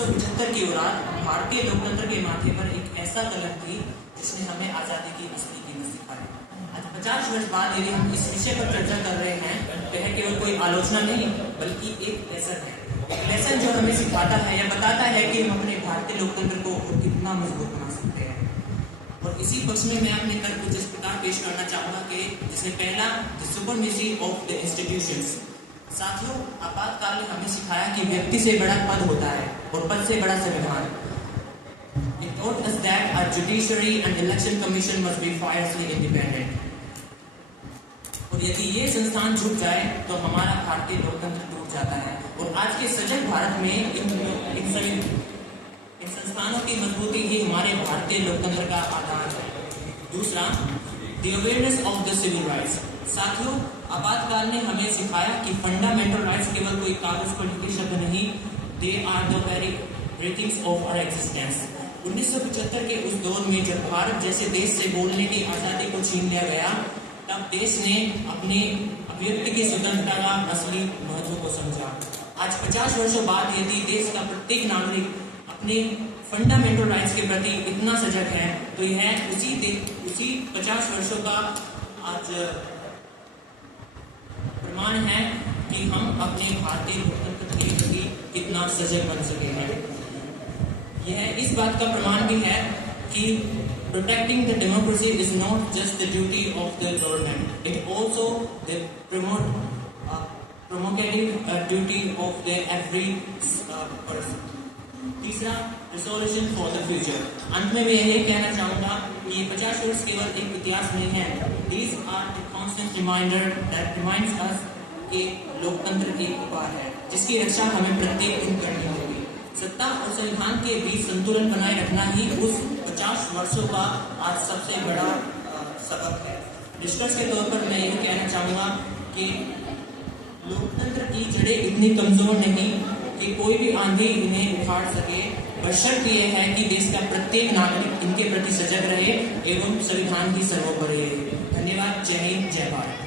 1975 की औरात भारतीय लोकतंत्र के माथे पर एक ऐसा कलम थी जिसने हमें आजादी की असली कीमत सिखाई। आज 50 वर्ष बाद यदि हम इस विषय पर चर्चा कर रहे हैं तो यह केवल कोई आलोचना नहीं बल्कि एक लेसन है, एक लेसन जो हमें सिखाता है या बताता है कि हम अपने भारतीय लोकतंत्र को और कितना मजबूत बना सकते हैं। और इसी पक्ष में मैं अपने तर्क कुछ इस प्रकार पेश करना चाहूंगा कि जिसमें पहला, the supremacy of the institutions. साथियों, आपातकाल ने हमें सिखाया कि व्यक्ति से बड़ा पद होता है और पद से बड़ा संविधान। It taught us that our judiciary and election commission must be fiercely independent. और यदि ये संस्थान झुक जाए तो हमारा भारतीय लोकतंत्र टूट जाता है। और आज के सजग भारत में इन संस्थानों की मजबूती ही हमारे भारतीय लोकतंत्र का आधार है। दूसरा, the awareness of the civil rights. साथियों, आपातकाल ने हमें सिखाया कि फंडामेंटल राइट्स केवल कोई कागज पर लिखे शब्द नहीं, they are the very breathings of our existence. 1975 के उस दौर में जब भारत जैसे देश से बोलने की आजादी को छीन लिया गया, तब देश ने अपने अभिव्यक्ति की स्वतंत्रता का असली महत्व को समझा। आज 50 वर्षों बाद यदि देश का प्रत्येक नागरिक अपने फंडामेंटल राइट्स के प्रति इतना सजग है तो यह उसी 50 वर्षों का आज प्रमाण है कि हम अपने भारतीय लोकतंत्र के प्रति कितना सजग बन सके हैं। यह इस बात का प्रमाण भी है कि protecting the democracy is not just the duty of the government, it also the promotive duty of the every person. तीसरा, resolution for the future. अंत में मैं यही कहना चाहूँगा कि ये 50 वर्ष केवल एक इतिहास नहीं है। These are the constant reminder that reminds us कि लोकतंत्र एक उपहार है जिसकी रक्षा हमें प्रत्येक दिन करनी होगी। सत्ता और संविधान के बीच संतुलन बनाए रखना ही उस 50 वर्षों का आज सबसे बड़ा सबक है। निष्कर्ष के तौर पर मैं यह कहना चाहूँगा कि लोकतंत्र की जड़ें इतनी कमजोर नहीं कि कोई भी आंधी इन्हें उखाड़ सके, बशर्ते यह है कि देश का प्रत्येक नागरिक इनके प्रति सजग रहे एवं संविधान की सर्वोपरि रहे। धन्यवाद। जय हिंद, जय भारत।